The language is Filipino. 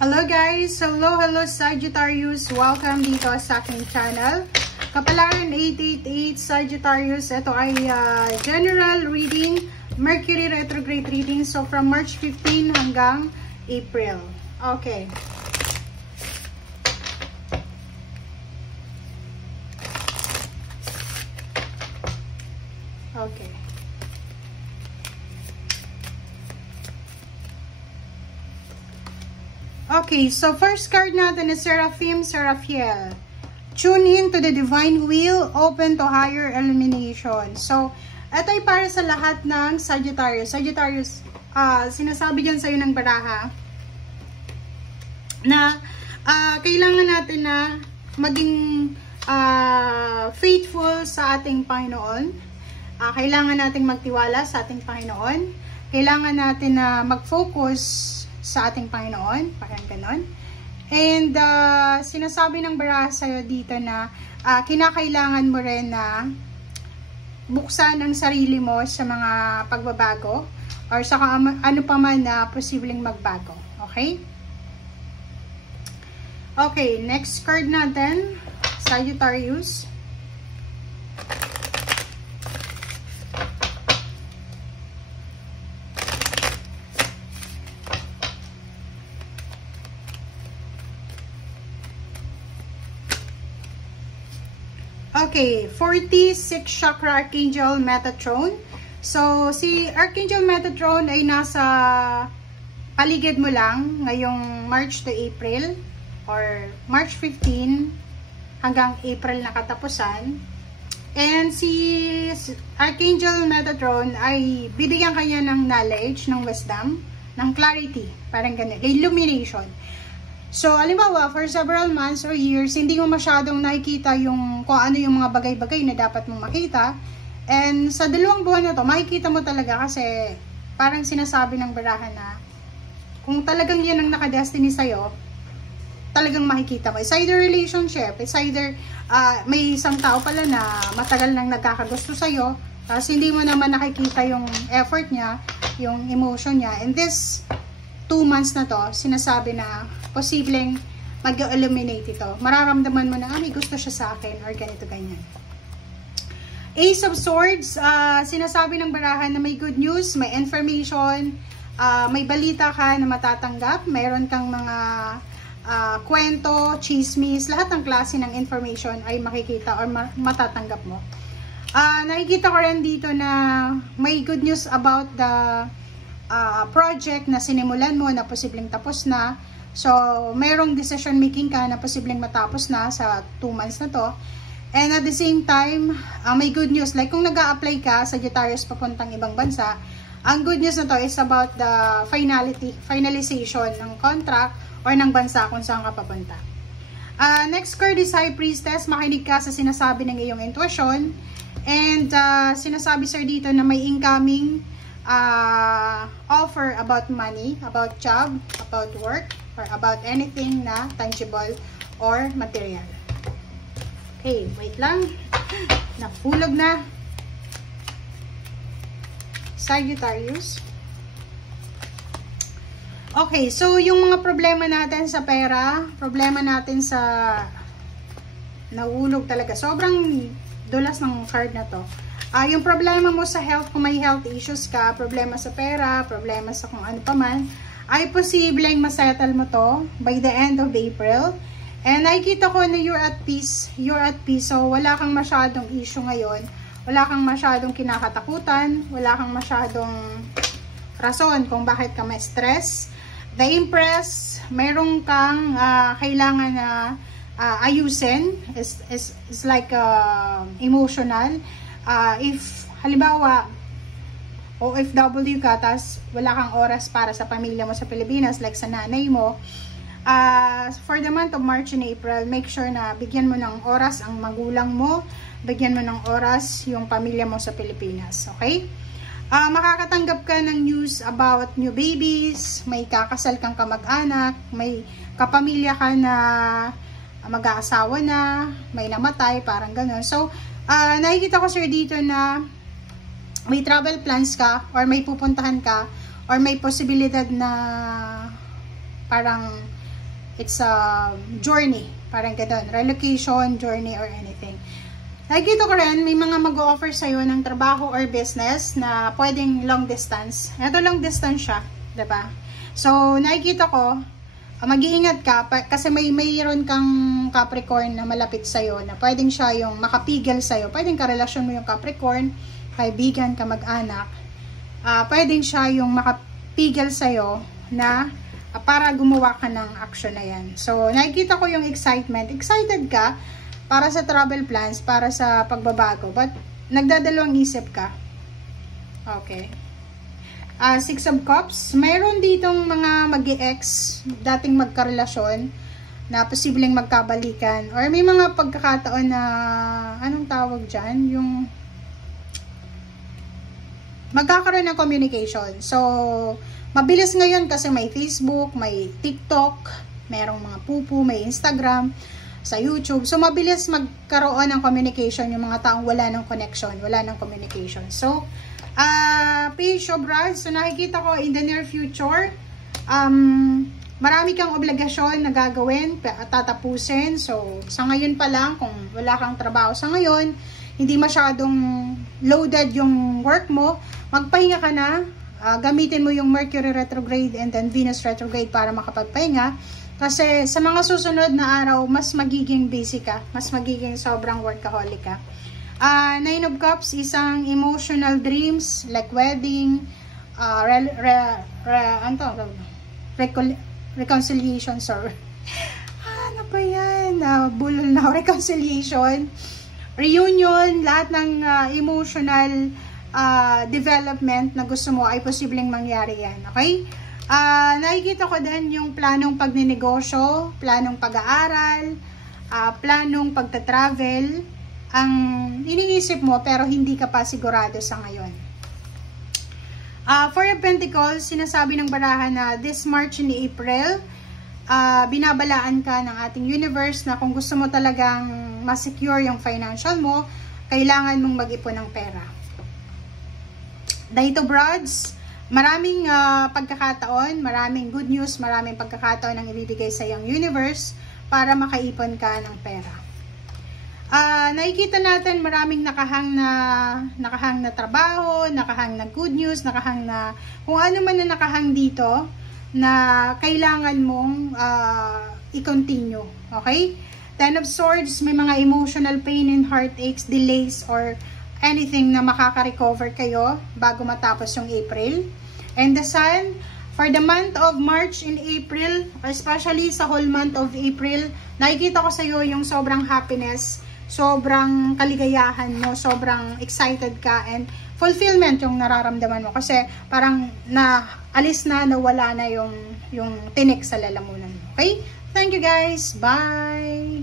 Hello guys! Hello Sagittarius! Welcome dito sa aking channel. Kapalaran 888 Sagittarius. Ito ay general reading, Mercury retrograde reading. So from March 15 hanggang April. Okay. Okay. Okay, so first card natin is Seraphim, Seraphiel. Tune in to the divine will, open to higher illumination. So, ito ay para sa lahat ng Sagittarius. Sagittarius, sinasabi dyan sa'yo ng baraha na kailangan natin na maging faithful sa ating Panginoon. Kailangan nating magtiwala sa ating Panginoon. Kailangan natin na mag-focus sa ating Panginoon, parang ganon. And sinasabi ng baraha sa'yo dito na kinakailangan mo rin na buksan ang sarili mo sa mga pagbabago or sa ano pa man na posibleng magbago. Okay? Okay, next card natin, Sagittarius. Okay, 46 Chakra Archangel Metatron. So, si Archangel Metatron ay nasa paligid mo lang ngayong March to April or March 15 hanggang April na katapusan. And si Archangel Metatron ay bibigyan kanya ng knowledge, ng wisdom, ng clarity, parang ganun, illumination. So, alimbawa, for several months or years, hindi mo masyadong nakikita yung kung ano yung mga bagay-bagay na dapat mong makita. And sa 2 buwan na to, makikita mo talaga kasi parang sinasabi ng baraha na kung talagang yan ang nakadestiny sa'yo, talagang makikita mo. It's either relationship, it's either may isang tao pala na matagal nang nagkakagusto sa'yo, tapos hindi mo naman nakikita yung effort niya, yung emotion niya. And this 2 months na to, sinasabi na posibleng mag-illuminate ito. Mararamdaman mo na, may gusto siya sa akin or ganito, ganyan. Ace of Swords, sinasabi ng barahan na may good news, may information, may balita ka na matatanggap, mayroon kang mga kwento, chismis, lahat ng klase ng information ay makikita or matatanggap mo. Nakikita ko rin dito na may good news about the project na sinimulan mo na posibleng tapos na. So, mayroong decision making ka na posibleng matapos na sa 2 months na to. And at the same time, may good news. Like kung nag-a-apply ka sa Sagittarius papuntang ibang bansa, ang good news na to is about the finalization ng contract or ng bansa kung saan ka papunta. Next card is High Priestess. Makinig ka sa sinasabi ng iyong intuition. And sinasabi sir dito na may incoming offer about money, about job, about work, or about anything na tangible or material. Okay, wait lang. Nahulog na. Sagittarius. Okay, so yung mga problema natin sa pera, problema natin sa nahulog talaga. Sobrang dulas ng card na to. Yung problema mo sa health, kung may health issues ka, problema sa pera, problema sa kung ano pa man, ay posibleng masettle mo to by the end of April. And nakikita ko na you're at peace. You're at peace. So, wala kang masyadong issue ngayon. Wala kang masyadong kinakatakutan. Wala kang masyadong rason kung bakit ka ma-stress. The Empress, meron kang kailangan na ayusin. It's like emotional. If halimbawa OFW ka, tas wala kang oras para sa pamilya mo sa Pilipinas, like sa nanay mo, for the month of March and April, make sure na bigyan mo ng oras ang magulang mo, bigyan mo ng oras yung pamilya mo sa Pilipinas, okay? Makakatanggap ka ng news about new babies, may kakasal kang kamag-anak, may kapamilya ka na mag-aasawa na, may namatay, parang gano'n. So, nakikita ko sir dito na may travel plans ka or may pupuntahan ka or may posibilidad na parang it's a journey, parang ganun, relocation, journey, or anything. Nakikita ko rin, may mga mag-o-offer sa'yo ng trabaho or business na pwedeng long distance. Ito long distance siya, diba? So, nakikita ko, mag-iingat ka kasi mayroon kang Capricorn na malapit sa'yo na pwedeng siya yung makapigil sa'yo. Pwedeng karelasyon mo yung Capricorn, kaibigan, kamag-anak. Pwedeng siya yung makapigil sa'yo na para gumawa ka ng action na yan. So, nakikita ko yung excitement. Excited ka para sa travel plans, para sa pagbabago. But, nagdadalawang isip ka. Okay. Six of Cups. Mayroon ditong mga mag-ex, dating magkarelasyon, na posibleng magkabalikan. Or may mga pagkakataon na, anong tawag dyan? Yung magkakaroon ng communication. So, mabilis ngayon kasi may Facebook, may TikTok, merong mga pupu, may Instagram, sa YouTube. So, mabilis magkaroon ng communication yung mga taong wala ng connection, wala ng communication. So, Page of Rods. So, nakikita ko in the near future, marami kang obligasyon na gagawin, tatapusin. So, sa ngayon pa lang, kung wala kang trabaho sa ngayon, hindi masyadong loaded yung work mo, magpahinga ka na, gamitin mo yung Mercury retrograde and then Venus retrograde para makapagpahinga. Kasi sa mga susunod na araw, mas magiging busy ka, mas magiging sobrang workaholic ka. Nine of Cups, isang emotional dreams like wedding, reconciliation, sorry. Ano ba yan? Bulol na, reconciliation, reunion, lahat ng emotional development na gusto mo ay posibleng mangyari yan. Okay? Nakikita ko din yung planong pagninegosyo, planong pag-aaral, planong pagta-travel, ang iniisip mo pero hindi ka pa sigurado sa ngayon. Four of Pentacles, sinasabi ng barahan na this March and April, binabalaan ka ng ating universe na kung gusto mo talagang ma-secure yung financial mo, kailangan mong mag-ipon ng pera. Knight of Rods, maraming pagkakataon, maraming good news, maraming pagkakataon ang ibibigay sa iyong universe para makaipon ka ng pera. Nakikita natin maraming nakahang na trabaho, nakahang na good news, nakahang na kung ano man na nakahang dito na kailangan mong i-continue. Okay? Ten of Swords, may mga emotional pain and heartaches, delays, or anything na makaka-recover kayo bago matapos yung April. And the Sun, for the month of March and April, especially sa whole month of April, nakikita ko sa iyo yung sobrang happiness, sobrang kaligayahan mo, sobrang excited ka, and fulfillment yung nararamdaman mo. Kasi parang alis na, nawala na yung tinik sa lalamunan. Okay? Thank you guys. Bye!